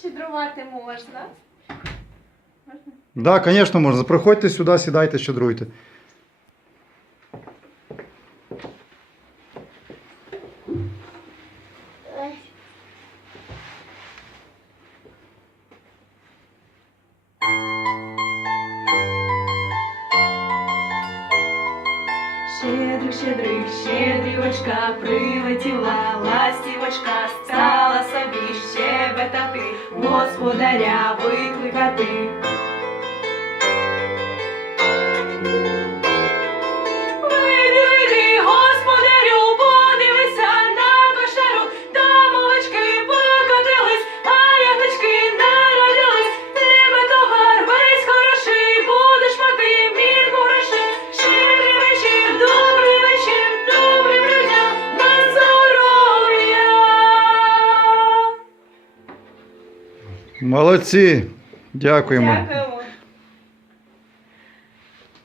Щедрувати можна. Можна? Так, да, звісно, можна. Приходьте сюди, сідайте, щедруйте. Щедрик, щедрик, щедрівочка, прилетіла ластівочка, стала собі щебетати, господаря викликати. Подивися на пошару, там овочки покотились, а ягнички на Молодці! Дякуємо.